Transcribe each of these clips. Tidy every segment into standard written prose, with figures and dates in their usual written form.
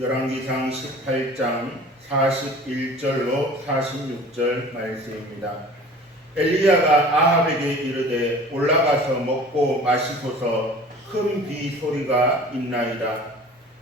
열왕기상 18장 41절로 46절 말씀입니다. 엘리야가 아합에게 이르되 올라가서 먹고 마시소서 큰 비 소리가 있나이다.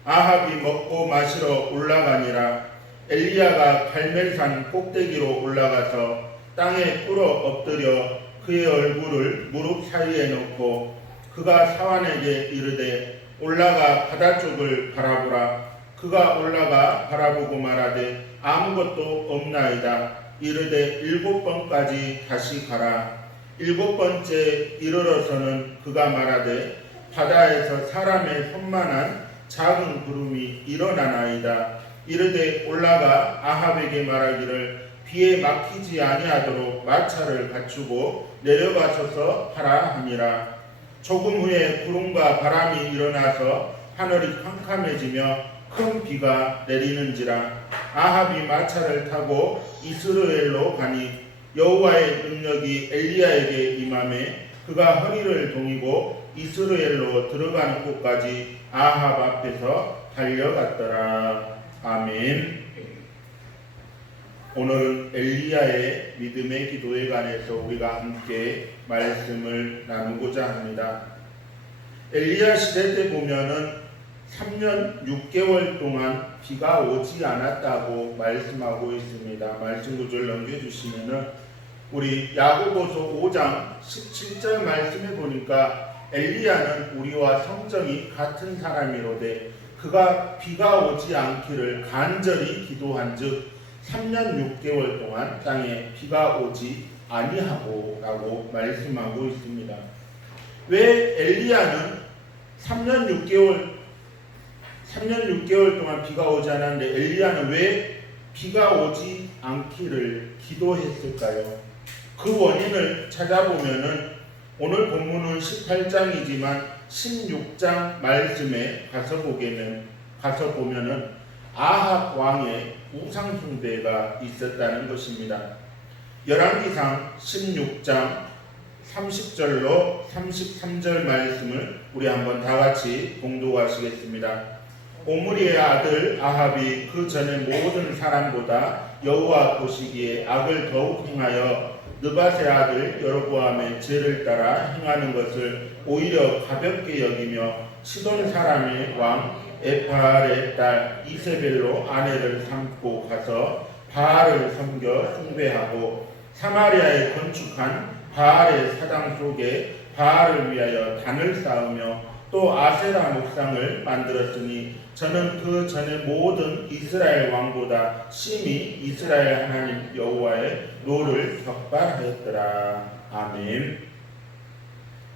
아합이 먹고 마시러 올라가니라. 엘리야가 갈멜산 꼭대기로 올라가서 땅에 꿇어 엎드려 그의 얼굴을 무릎 사이에 놓고 그가 사환에게 이르되 올라가 바다 쪽을 바라보라. 그가 올라가 바라보고 말하되 아무것도 없나이다. 이르되 7번까지 다시 가라. 7번째 이르러서는 그가 말하되 바다에서 사람의 손만한 작은 구름이 일어나나이다. 이르되 올라가 아합에게 말하기를 비에 막히지 아니하도록 마차를 갖추고 내려가소서 하라 하니라. 조금 후에 구름과 바람이 일어나서 하늘이 캄캄해지며 큰 비가 내리는지라. 아합이 마차를 타고 이스라엘로 가니 여호와의 능력이 엘리야에게 임하매 그가 허리를 동이고 이스라엘로 들어가는 곳까지 아합 앞에서 달려갔더라. 아멘. 오늘은 엘리야의 믿음의 기도에 관해서 우리가 함께 말씀을 나누고자 합니다. 엘리야 시대 때 보면은 3년 6개월 동안 비가 오지 않았다고 말씀하고 있습니다. 말씀 구절 넘겨주시면은 우리 야고보서 5장 17절 말씀에 보니까 엘리야는 우리와 성정이 같은 사람이로되 그가 비가 오지 않기를 간절히 기도한즉 3년 6개월 동안 땅에 비가 오지 아니하고 라고 말씀하고 있습니다. 왜 엘리야는 3년 6개월 동안 비가 오지 않았는데 엘리야는 왜 비가 오지 않기를 기도했을까요? 그 원인을 찾아보면은 오늘 본문은 18장이지만 16장 말씀에 가서 보면은 아합 왕의 우상 숭배가 있었다는 것입니다. 열왕기상 16장 30절로 33절 말씀을 우리 한번 다 같이 봉독하시겠습니다. 오므리의 아들 아합이 그 전에 모든 사람보다 여호와 보시기에 악을 더욱 행하여 느밧의 아들 여로보암의 죄를 따라 행하는 것을 오히려 가볍게 여기며 시돈 사람의 왕 에팔의 딸 이세벨로 아내를 삼고 가서 바알을 섬겨 숭배하고 사마리아에 건축한 바알의 사당 속에 바알을 위하여 단을 쌓으며 또 아세라 목상을 만들었으니 저는 그 전에 모든 이스라엘 왕보다 심히 이스라엘 하나님 여호와의 노를 격발하였더라. 아멘.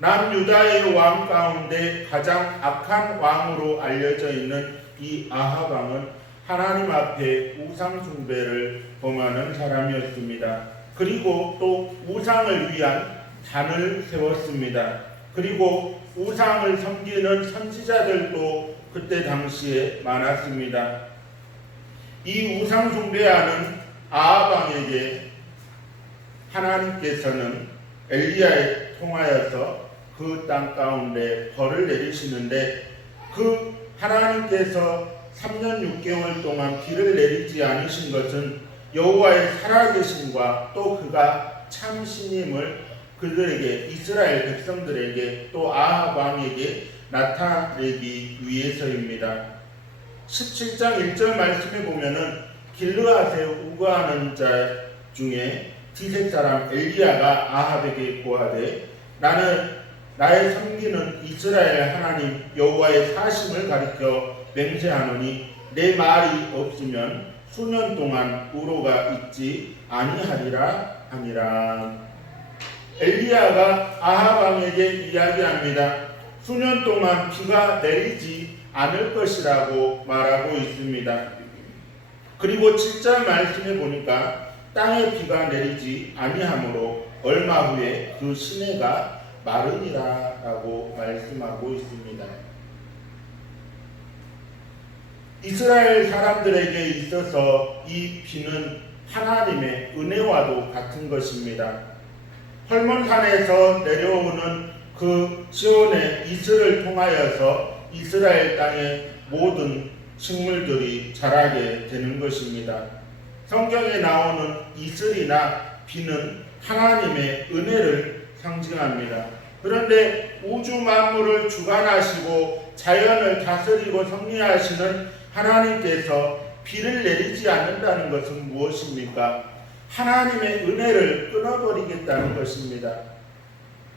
남유다의 왕 가운데 가장 악한 왕으로 알려져 있는 이 아합 왕은 하나님 앞에 우상 숭배를 범하는 사람이었습니다. 그리고 또 우상을 위한 단을 세웠습니다. 그리고 우상을 섬기는 선지자들도 그때 당시에 많았습니다. 이 우상 숭배하는 아합 왕에게 하나님께서는 엘리야에 통하여서 그 땅 가운데 벌을 내리시는데 그 하나님께서 3년 6개월 동안 비를 내리지 않으신 것은 여호와의 살아계심과 또 그가 참신임을 그들에게 이스라엘 백성들에게 또 아합 왕에게 나타내기 위해서입니다. 17장 1절 말씀에 보면은 길르앗에 우거하는 자 중에 디색 사람 엘리야가 아합에게 고하되 나는 나의 섬기는 이스라엘 하나님 여호와의 사심을 가리켜 맹세하노니 내 말이 없으면 수년 동안 우로가 있지 아니하리라 하니라. 엘리야가 아합 왕에게 이야기합니다. 수년 동안 비가 내리지 않을 것이라고 말하고 있습니다. 그리고 7절 말씀에 보니까 땅에 비가 내리지 아니하므로 얼마 후에 그 시내가 마르니라 라고 말씀하고 있습니다. 이스라엘 사람들에게 있어서 이 비는 하나님의 은혜와도 같은 것입니다. 헐몬산에서 내려오는 그 시온의 이슬을 통하여서 이스라엘 땅의 모든 식물들이 자라게 되는 것입니다. 성경에 나오는 이슬이나 비는 하나님의 은혜를 상징합니다. 그런데 우주 만물을 주관하시고 자연을 다스리고 섭리하시는 하나님께서 비를 내리지 않는다는 것은 무엇입니까? 하나님의 은혜를 끊어버리겠다는 것입니다.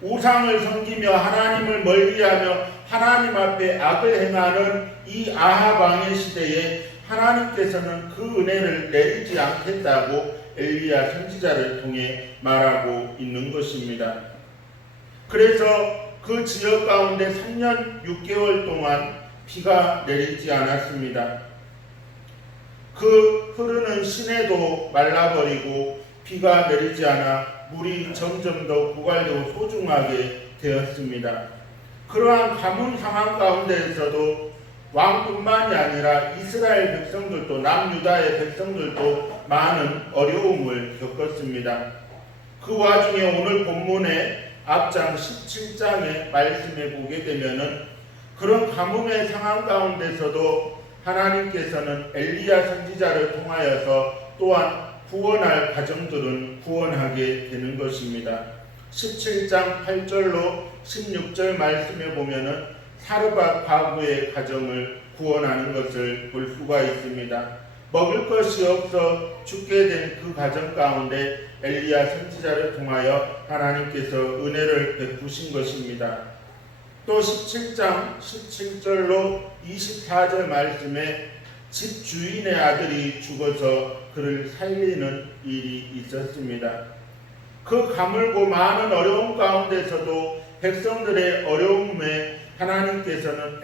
우상을 섬기며 하나님을 멀리하며 하나님 앞에 악을 행하는 이 아합 왕의 시대에 하나님께서는 그 은혜를 내리지 않겠다고 엘리야 선지자를 통해 말하고 있는 것입니다. 그래서 그 지역 가운데 3년 6개월 동안 비가 내리지 않았습니다. 그 흐르는 시내도 말라버리고 비가 내리지 않아 물이 점점 더 고갈되고 소중하게 되었습니다. 그러한 가뭄 상황 가운데에서도 왕뿐만이 아니라 이스라엘 백성들도 남유다의 백성들도 많은 어려움을 겪었습니다. 그 와중에 오늘 본문의 앞장 17장의 말씀에 보게 되면은 그런 가뭄의 상황 가운데서도 하나님께서는 엘리야 선지자를 통하여서 또한 구원할 가정들은 구원하게 되는 것입니다. 17장 8절로 16절 말씀에 보면은 사르밧 과부의 가정을 구원하는 것을 볼 수가 있습니다. 먹을 것이 없어 죽게 된 그 가정 가운데 엘리야 선지자를 통하여 하나님께서 은혜를 베푸신 것입니다. 또 17장 17절로 24절 말씀에 집 주인의 아들이 죽어서 그를 살리는 일이 있었습니다. 그 가물고 많은 어려움 가운데서도 백성들의 어려움에 하나님께서는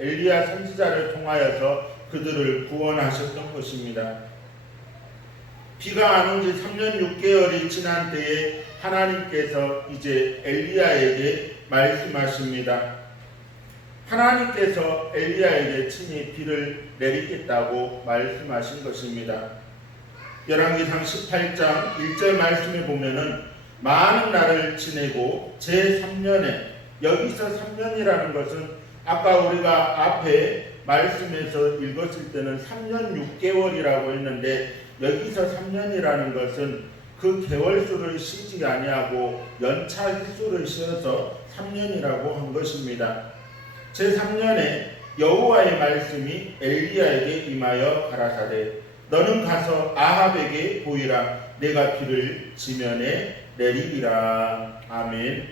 엘리야 선지자를 통하여서 그들을 구원하셨던 것입니다. 비가 안 온 지 3년 6개월이 지난 때에 하나님께서 이제 엘리야에게 말씀하십니다. 하나님께서 엘리야에게 친히 비를 내리겠다고 말씀하신 것입니다. 열왕기상 18장 1절 말씀에 보면은 많은 날을 지내고 제3년에 여기서 3년이라는 것은 아까 우리가 앞에 말씀에서 읽었을 때는 3년 6개월이라고 했는데 여기서 3년이라는 것은 그 개월수를 쉬지 아니하고 연차 횟수를 쉬어서 3년이라고 한 것입니다. 제3년에 여호와의 말씀이 엘리야에게 임하여 가라사대 너는 가서 아합에게 보이라 내가 비를 지면에 내리리라. 아멘.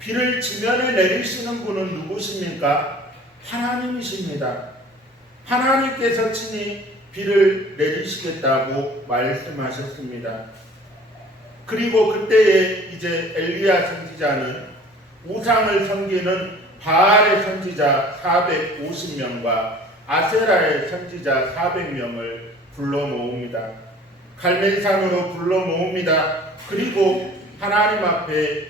비를 지면에 내리시는 분은 누구십니까? 하나님이십니다. 하나님께서 친히 비를 내리시겠다고 말씀하셨습니다. 그리고 그때에 이제 엘리야 선지자는 우상을 섬기는 바알의 선지자 450명과 아세라의 선지자 400명을 불러 모읍니다. 갈멜산으로 불러 모읍니다. 그리고 하나님 앞에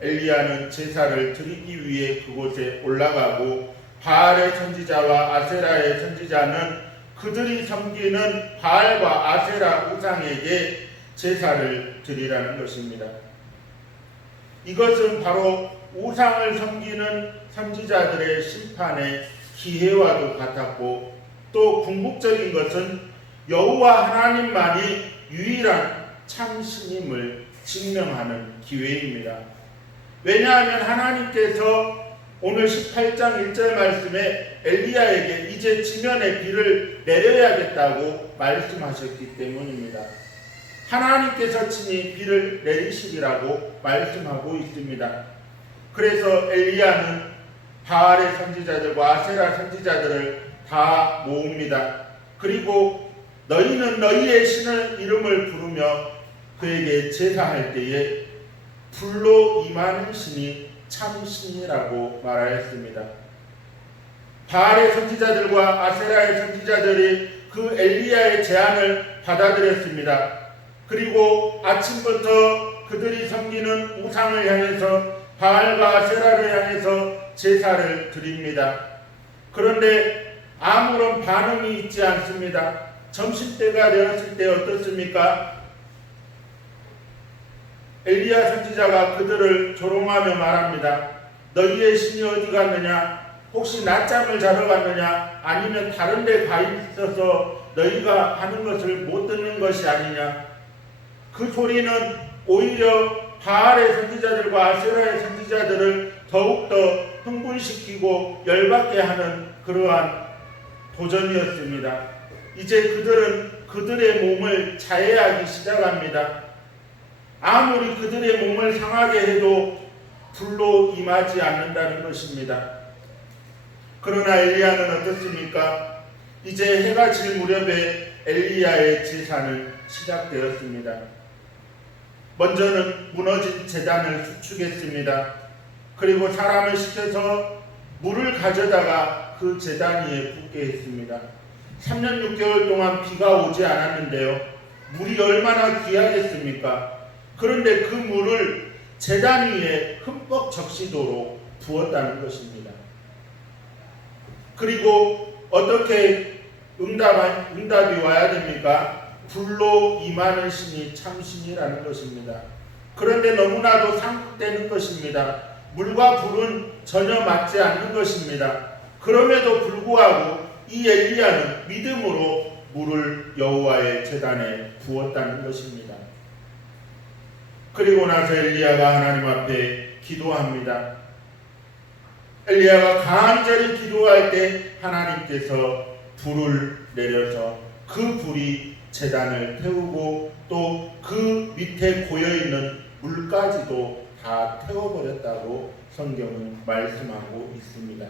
엘리야는 제사를 드리기 위해 그곳에 올라가고 바알의 선지자와 아세라의 선지자는 그들이 섬기는 바알과 아세라 우상에게 제사를 드리라는 것입니다. 이것은 바로 우상을 섬기는 선지자들의 심판의 기회와도 같았고 또 궁극적인 것은 여호와 하나님만이 유일한 참 신임을 증명하는 기회입니다. 왜냐하면 하나님께서 오늘 18장 1절 말씀에 엘리야에게 이제 지면에 비를 내려야겠다고 말씀하셨기 때문입니다. 하나님께서 친히 비를 내리시리라고 말씀하고 있습니다. 그래서 엘리야는 바알의 선지자들과 아세라 선지자들을 다 모읍니다. 그리고 너희는 너희의 신의 이름을 부르며 그에게 제사할 때에 불로 임하는 신이 참 신이라고 말하였습니다. 바알의 선지자들과 아세라의 선지자들이 그 엘리야의 제안을 받아들였습니다. 그리고 아침부터 그들이 섬기는 우상을 향해서 바알과 아세라를 향해서 제사를 드립니다. 그런데 아무런 반응이 있지 않습니다. 점심때가 되었을 때 어떻습니까? 엘리야 선지자가 그들을 조롱하며 말합니다. 너희의 신이 어디 갔느냐? 혹시 낮잠을 자러 갔느냐? 아니면 다른 데 가 있어서 너희가 하는 것을 못 듣는 것이 아니냐? 그 소리는 오히려 바알의 선지자들과 아세라의 선지자들을 더욱더 흥분시키고 열받게 하는 그러한 도전이었습니다. 이제 그들은 그들의 몸을 자해하기 시작합니다. 아무리 그들의 몸을 상하게 해도 불로 임하지 않는다는 것입니다. 그러나 엘리야는 어떻습니까? 이제 해가 질 무렵에 엘리야의 제사는 시작되었습니다. 먼저는 무너진 제단을 수축했습니다. 그리고 사람을 시켜서 물을 가져다가 그 제단 위에 붓게 했습니다. 3년 6개월 동안 비가 오지 않았는데요. 물이 얼마나 귀하겠습니까? 그런데 그 물을 제단 위에 흠뻑 적시도록 부었다는 것입니다. 그리고 어떻게 응답이 와야 됩니까? 불로 임하는 신이 참신이라는 것입니다. 그런데 너무나도 상극되는 것입니다. 물과 불은 전혀 맞지 않는 것입니다. 그럼에도 불구하고 이 엘리야는 믿음으로 물을 여호와의 제단에 부었다는 것입니다. 그리고 나서 엘리야가 하나님 앞에 기도합니다. 엘리야가 간절히 기도할 때 하나님께서 불을 내려서 그 불이 제단을 태우고 또 그 밑에 고여있는 물까지도 다 태워버렸다고 성경은 말씀하고 있습니다.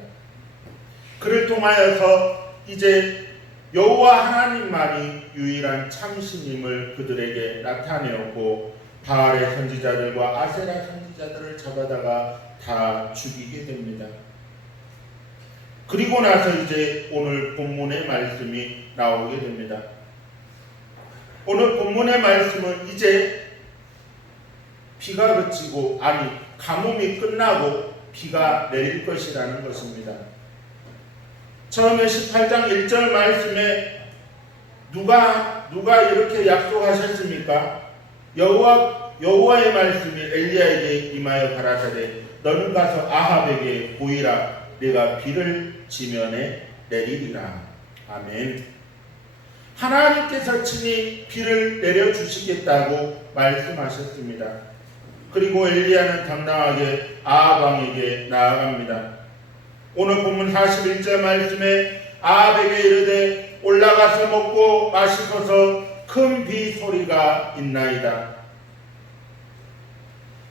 그를 통하여서 이제 여호와 하나님만이 유일한 참신임을 그들에게 나타내었고 바알의 선지자들과 아세라 선지자들을 잡아다가 다 죽이게 됩니다. 그리고 나서 이제 오늘 본문의 말씀이 나오게 됩니다. 오늘 본문의 말씀은 이제 비가 그치고 가뭄이 끝나고 비가 내릴 것이라는 것입니다. 처음에 18장 1절 말씀에 누가 이렇게 약속하셨습니까? 여호와의 말씀이 엘리야에게 임하여 가라사대 너는 가서 아합에게 보이라 내가 비를 지면에 내리리라. 아멘. 하나님께서 친히 비를 내려주시겠다고 말씀하셨습니다. 그리고 엘리야는 당당하게 아합 왕에게 나아갑니다. 오늘 본문 41절 말씀에 아합에게 이르되 올라가서 먹고 마시고서 큰 비 소리가 있나이다.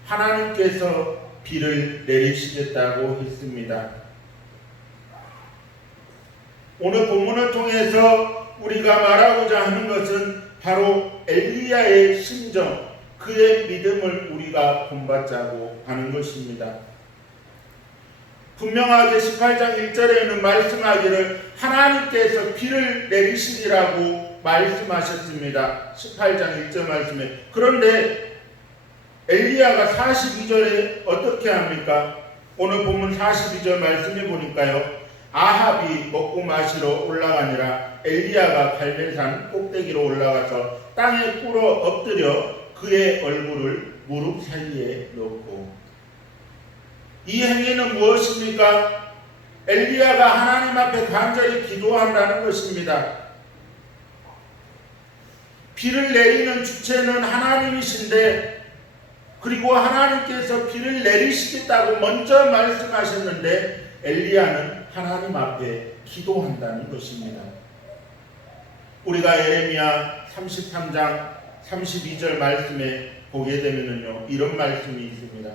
하나님께서 비를 내리시겠다고 했습니다. 오늘 본문을 통해서 우리가 말하고자 하는 것은 바로 엘리야의 심정, 그의 믿음을 우리가 본받자고 하는 것입니다. 분명하게 18장 1절에는 말씀하기를 하나님께서 비를 내리시리라고 말씀하셨습니다. 18장 1절 말씀에. 그런데 엘리야가 42절에 어떻게 합니까? 오늘 본문 42절 말씀해 보니까요. 아합이 먹고 마시러 올라가니라 엘리야가 갈멜산 꼭대기로 올라가서 땅에 꿇어 엎드려 그의 얼굴을 무릎 사이에 넣고. 이 행위는 무엇입니까? 엘리야가 하나님 앞에 간절히 기도한다는 것입니다. 비를 내리는 주체는 하나님이신데 그리고 하나님께서 비를 내리시겠다고 먼저 말씀하셨는데 엘리야는 하나님 앞에 기도한다는 것입니다. 우리가 예레미야 33장 32절 말씀에 보게 되면요 이런 말씀이 있습니다.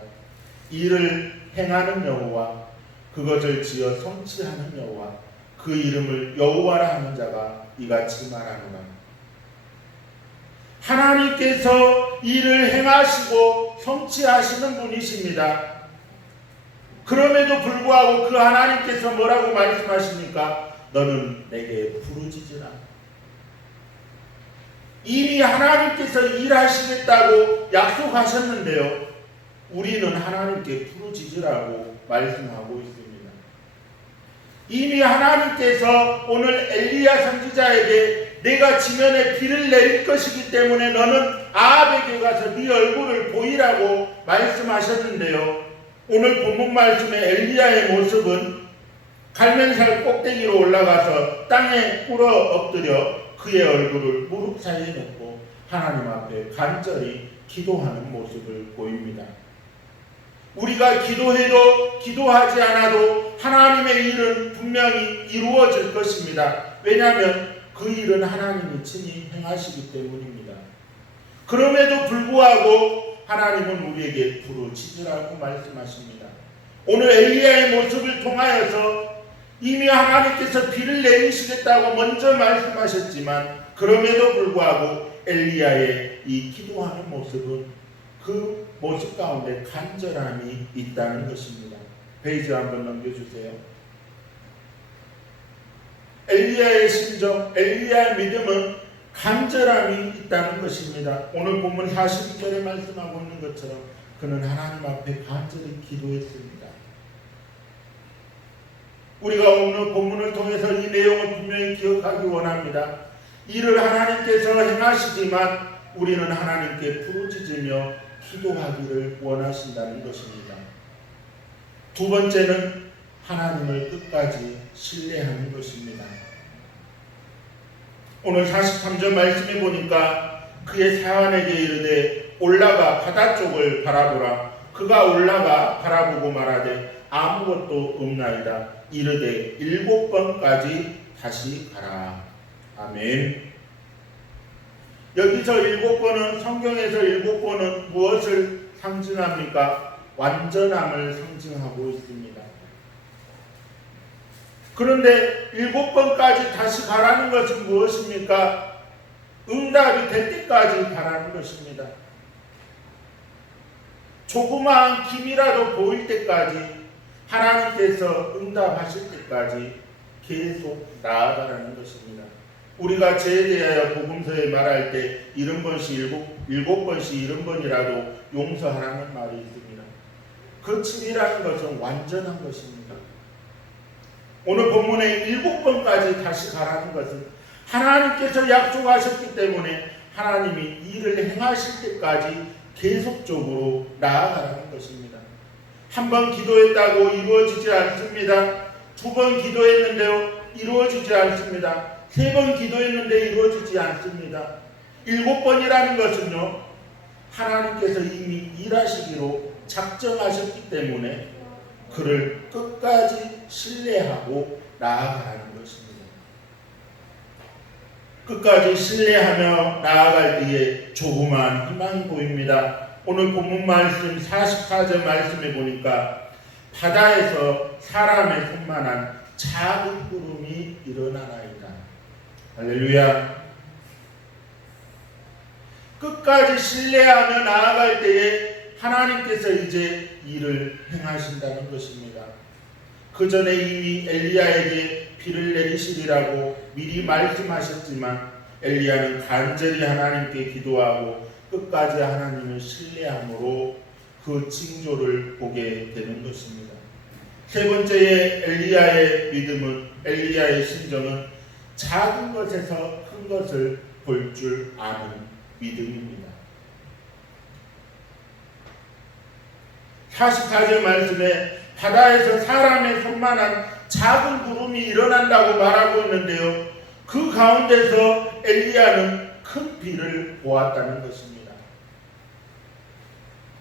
이를 행하는 여호와 그것을 지어 성취하는 여호와 그 이름을 여호와라 하는 자가 이같이 말하노라. 하나님께서 일을 행하시고 성취하시는 분이십니다. 그럼에도 불구하고 그 하나님께서 뭐라고 말씀하십니까? 너는 내게 부르짖으라. 이미 하나님께서 일하시겠다고 약속하셨는데요. 우리는 하나님께 부르짖으라고 말씀하고 있습니다. 이미 하나님께서 오늘 엘리야 선지자에게 내가 지면에 비를 내릴 것이기 때문에 너는 아합에게 가서 네 얼굴을 보이라고 말씀하셨는데요. 오늘 본문 말씀의 엘리야의 모습은 갈면살 꼭대기로 올라가서 땅에 꿇어 엎드려 그의 얼굴을 무릎 사이에 놓고 하나님 앞에 간절히 기도하는 모습을 보입니다. 우리가 기도해도 기도하지 않아도 하나님의 일은 분명히 이루어질 것입니다. 왜냐하면 그 일은 하나님이 친히 행하시기 때문입니다. 그럼에도 불구하고 하나님은 우리에게 부르짖으라고 말씀하십니다. 오늘 엘리야의 모습을 통하여서 이미 하나님께서 비를 내리시겠다고 먼저 말씀하셨지만 그럼에도 불구하고 엘리야의 이 기도하는 모습은 그 모습 가운데 간절함이 있다는 것입니다. 페이지 한번 넘겨주세요. 엘리야의 심정, 엘리야의 믿음은 간절함이 있다는 것입니다. 오늘 본문 42절에 말씀하고 있는 것처럼 그는 하나님 앞에 간절히 기도했습니다. 우리가 오늘 본문을 통해서 이 내용을 분명히 기억하기 원합니다. 이를 하나님께서 행하시지만 우리는 하나님께 부르짖으며 기도하기를 원하신다는 것입니다. 두 번째는 하나님을 끝까지 신뢰하는 것입니다. 오늘 43절 말씀해 보니까 그의 사환에게 이르되 올라가 바다 쪽을 바라보라. 그가 올라가 바라보고 말하되 아무것도 없나이다. 이르되 7번까지 다시 가라. 아멘. 여기서 7번은 성경에서 7번은 무엇을 상징합니까? 완전함을 상징하고 있습니다. 그런데 7번까지 다시 가라는 것은 무엇입니까? 응답이 될 때까지 가라는 것입니다. 조그마한 김이라도 보일 때까지 하나님께서 응답하실 때까지 계속 나아가라는 것입니다. 우리가 죄에 대하여 복음서에 말할 때 70번씩 7번씩 70번이라도 용서하라는 말이 있습니다. 그 7이라는 것은 완전한 것입니다. 오늘 본문에 7번까지 다시 가라는 것은 하나님께서 약속하셨기 때문에 하나님이 일을 행하실 때까지 계속적으로 나아가라는 것입니다. 한 번 기도했다고 이루어지지 않습니다. 2번 기도했는데요, 이루어지지 않습니다. 3번 기도했는데 이루어지지 않습니다. 7번이라는 것은요, 하나님께서 이미 일하시기로 작정하셨기 때문에 그를 끝까지 신뢰하고 나아가는 것입니다. 끝까지 신뢰하며 나아갈 때에 조그마한 희망이 보입니다. 오늘 본문 말씀 44절 말씀에 보니까 바다에서 사람의 손만한 작은 구름이 일어나나이다. 할렐루야. 끝까지 신뢰하며 나아갈 때에 하나님께서 이제 일을 행하신다는 것입니다. 그 전에 이미 엘리야에게 비를 내리시리라고 미리 말씀하셨지만 엘리야는 간절히 하나님께 기도하고 끝까지 하나님을 신뢰함으로 그 징조를 보게 되는 것입니다. 세 번째의 엘리야의 믿음은, 엘리야의 심정은 작은 것에서 큰 것을 볼 줄 아는 믿음입니다. 44절 말씀에 바다에서 사람의 손만한 작은 구름이 일어난다고 말하고 있는데요, 그 가운데서 엘리야는 큰 비를 보았다는 것입니다.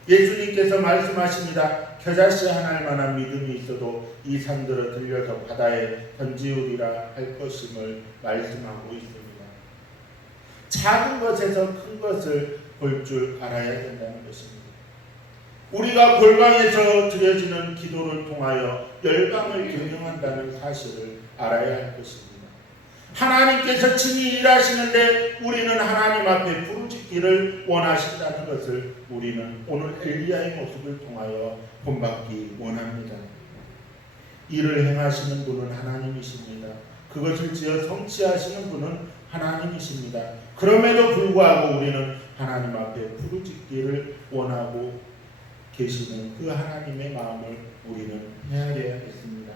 예수님께서 말씀하십니다. 겨자씨 하나일 만한 믿음이 있어도 이 산들을 들려서 바다에 던지우리라 할 것임을 말씀하고 있습니다. 작은 것에서 큰 것을 볼 줄 알아야 된다는 것입니다. 우리가 골방에서 드려지는 기도를 통하여 열방을 경영한다는 사실을 알아야 할 것입니다. 하나님께서 친히 일하시는데 우리는 하나님 앞에 부르짖기를 원하신다는 것을 우리는 오늘 엘리야의 모습을 통하여 본받기 원합니다. 일을 행하시는 분은 하나님이십니다. 그것을 지어 성취하시는 분은 하나님이십니다. 그럼에도 불구하고 우리는 하나님 앞에 부르짖기를 원하고 계시는 그 하나님의 마음을 우리는 헤아려야겠습니다.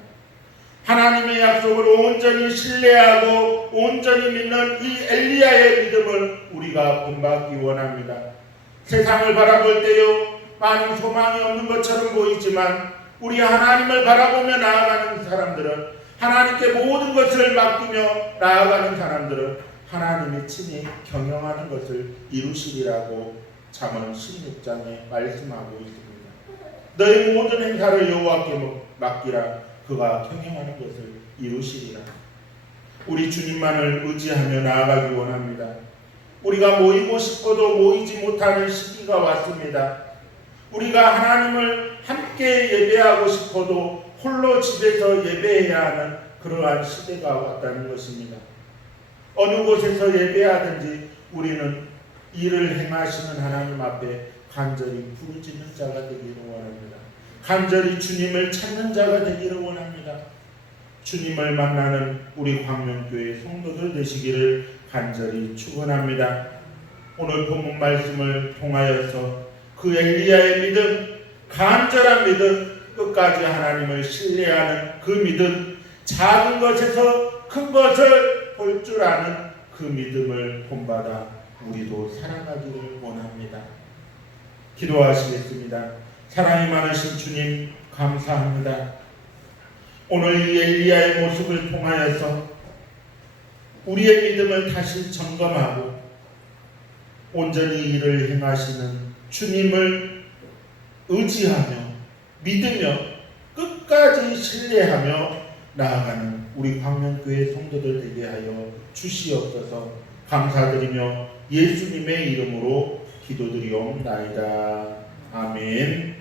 하나님의 약속을 온전히 신뢰하고 온전히 믿는 이 엘리야의 믿음을 우리가 본받기 원합니다. 세상을 바라볼 때요, 많은 소망이 없는 것처럼 보이지만 우리 하나님을 바라보며 나아가는 사람들은, 하나님께 모든 것을 맡기며 나아가는 사람들은 하나님이 친히 경영하는 것을 이루시리라고 잠언 16장에 말씀하고 있습니다. 너희 모든 행사를 여호와께 맡기라. 그가 경영하는 것을 이루시리라. 우리 주님만을 의지하며 나아가기 원합니다. 우리가 모이고 싶어도 모이지 못하는 시기가 왔습니다. 우리가 하나님을 함께 예배하고 싶어도 홀로 집에서 예배해야 하는 그러한 시대가 왔다는 것입니다. 어느 곳에서 예배하든지 우리는 이를 행하시는 하나님 앞에 간절히 부르짖는 자가 되기를 원합니다. 간절히 주님을 찾는 자가 되기를 원합니다. 주님을 만나는 우리 광명교회 성도들 되시기를 간절히 축원합니다. 오늘 본문 말씀을 통하여서 그 엘리야의 믿음, 간절한 믿음, 끝까지 하나님을 신뢰하는 그 믿음, 작은 것에서 큰 것을 볼 줄 아는 그 믿음을 본받아 우리도 살아가기를 원합니다. 기도하시겠습니다. 사랑이 많으신 주님, 감사합니다. 오늘 이 엘리야의 모습을 통하여서 우리의 믿음을 다시 점검하고 온전히 일을 행하시는 주님을 의지하며 믿으며 끝까지 신뢰하며 나아가는 우리 광명교회 성도들 되게 하여 주시옵소서. 감사드리며 예수님의 이름으로 기도드리옵나이다. 아멘.